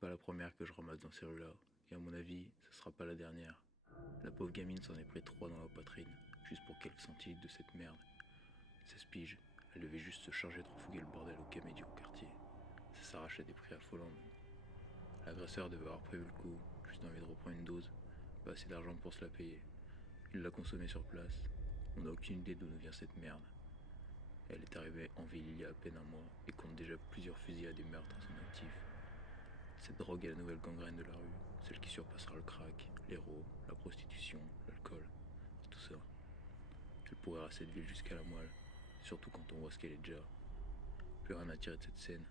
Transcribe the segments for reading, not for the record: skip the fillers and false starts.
pas la première que je ramasse dans ces rues-là, et à mon avis, ce sera pas la dernière. La pauvre gamine s'en est pris 3 dans la poitrine, juste pour quelques centilitres de cette merde. 16 piges, elle devait juste se charger de refouguer le bordel au camédio au quartier. Ça s'arrache à des prix affolants. L'agresseur devait avoir prévu le coup, juste envie de reprendre une dose, pas assez d'argent pour se la payer. Il l'a consommée sur place. On n'a aucune idée d'où nous vient cette merde. Elle est arrivée en ville il y a à peine un mois et compte déjà plusieurs fusillades et meurtres à son actif. Cette drogue est la nouvelle gangrène de la rue, celle qui surpassera le crack, l'héros, la prostitution, l'alcool, tout ça. Elle pourrira cette ville jusqu'à la moelle, surtout quand on voit ce qu'elle est déjà. Plus rien à tirer de cette scène.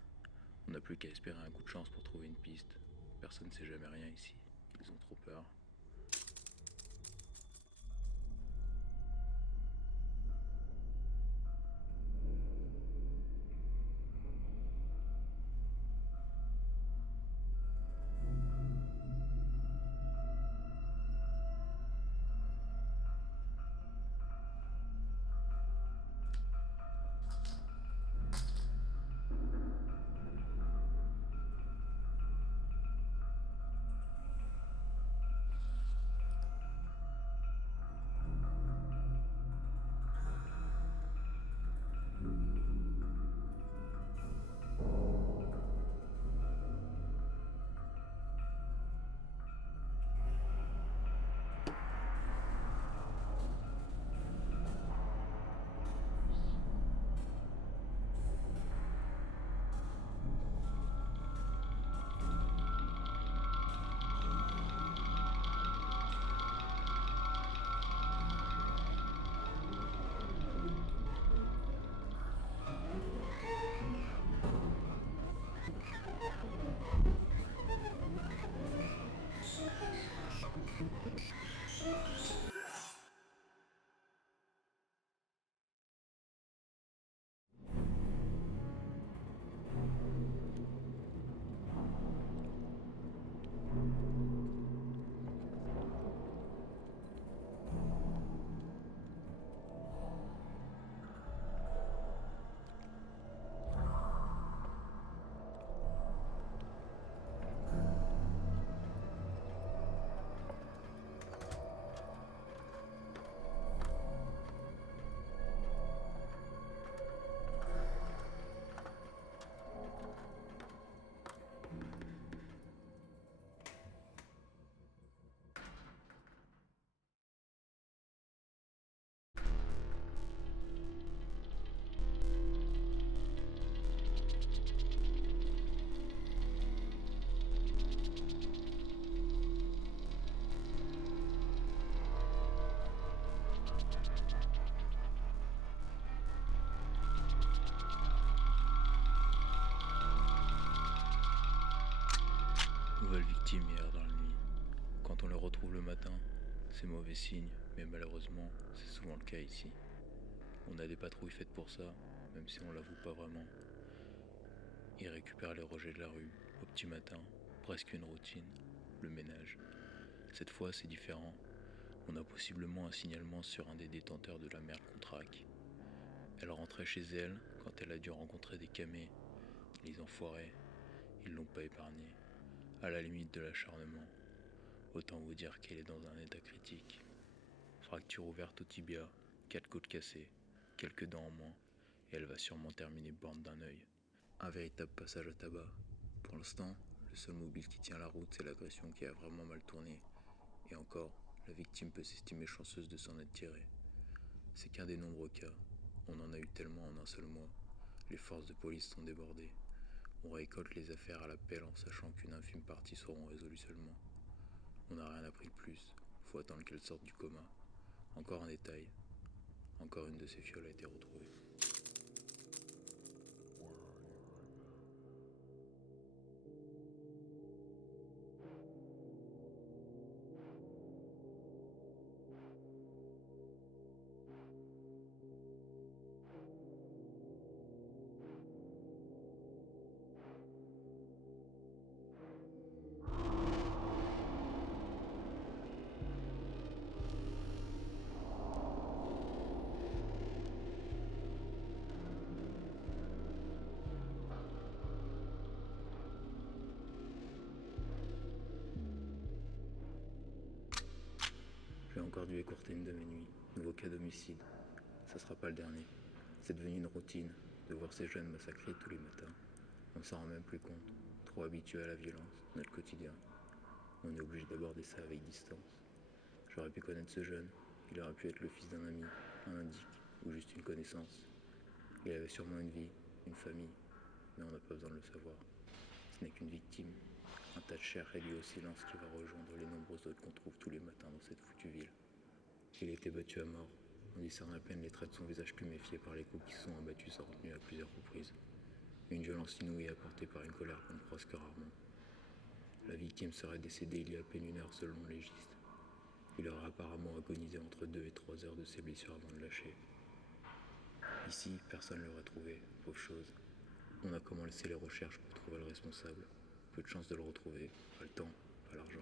On n'a plus qu'à espérer un coup de chance pour trouver une piste. Personne ne sait jamais rien ici. Ils ont trop peur. Nouvelle victime hier dans la nuit. Quand on le retrouve le matin, c'est mauvais signe, mais malheureusement, c'est souvent le cas ici. On a des patrouilles faites pour ça, même si on l'avoue pas vraiment. Ils récupèrent les rejets de la rue, au petit matin, presque une routine, le ménage. Cette fois, c'est différent. On a possiblement un signalement sur un des détenteurs de la merde qu'on traque. Elle rentrait chez elle quand elle a dû rencontrer des camés. Les enfoirés, ils l'ont pas épargnée. À la limite de l'acharnement. Autant vous dire qu'elle est dans un état critique. Fracture ouverte au tibia, 4 côtes cassées, quelques dents en moins, et elle va sûrement terminer borne d'un œil. Un véritable passage à tabac. Pour l'instant, le seul mobile qui tient la route, c'est l'agression qui a vraiment mal tourné. Et encore, la victime peut s'estimer chanceuse de s'en être tirée. C'est qu'un des nombreux cas. On en a eu tellement en un seul mois. Les forces de police sont débordées. On récolte les affaires à la pelle en sachant qu'une infime partie seront résolues seulement. On n'a rien appris de plus. Faut attendre qu'elle sorte du coma. Encore un détail. Encore une de ses fioles a été retrouvée. Aujourd'hui est Courtine de mes nuits, nouveau cas d'homicide. Ça sera pas le dernier. C'est devenu une routine de voir ces jeunes massacrés tous les matins. On s'en rend même plus compte, trop habitué à la violence, notre quotidien. On est obligé d'aborder ça avec distance. J'aurais pu connaître ce jeune, il aurait pu être le fils d'un ami, un indique, ou juste une connaissance. Il avait sûrement une vie, une famille, mais on n'a pas besoin de le savoir. Ce n'est qu'une victime, un tas de chair réduit au silence qui va rejoindre les nombreux autres qu'on trouve tous les matins dans cette foutue ville. Il a été battu à mort. On discerne à peine les traits de son visage tuméfié par les coups qui se sont abattus sans retenue à plusieurs reprises. Une violence inouïe apportée par une colère qu'on ne croise que rarement. La victime serait décédée il y a à peine 1 heure selon le légiste. Il aurait apparemment agonisé entre 2 et 3 heures de ses blessures avant de lâcher. Ici, personne ne l'aurait trouvé, pauvre chose. On a commencé les recherches pour trouver le responsable. Peu de chance de le retrouver, pas le temps, pas l'argent.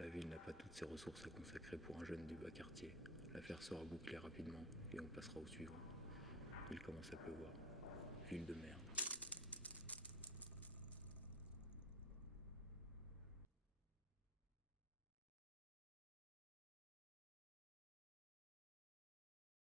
La ville n'a pas toutes ses ressources à consacrer pour un jeune du bas quartier. L'affaire sera bouclée rapidement et on passera au suivant. Il commence à pleuvoir. Ville de merde.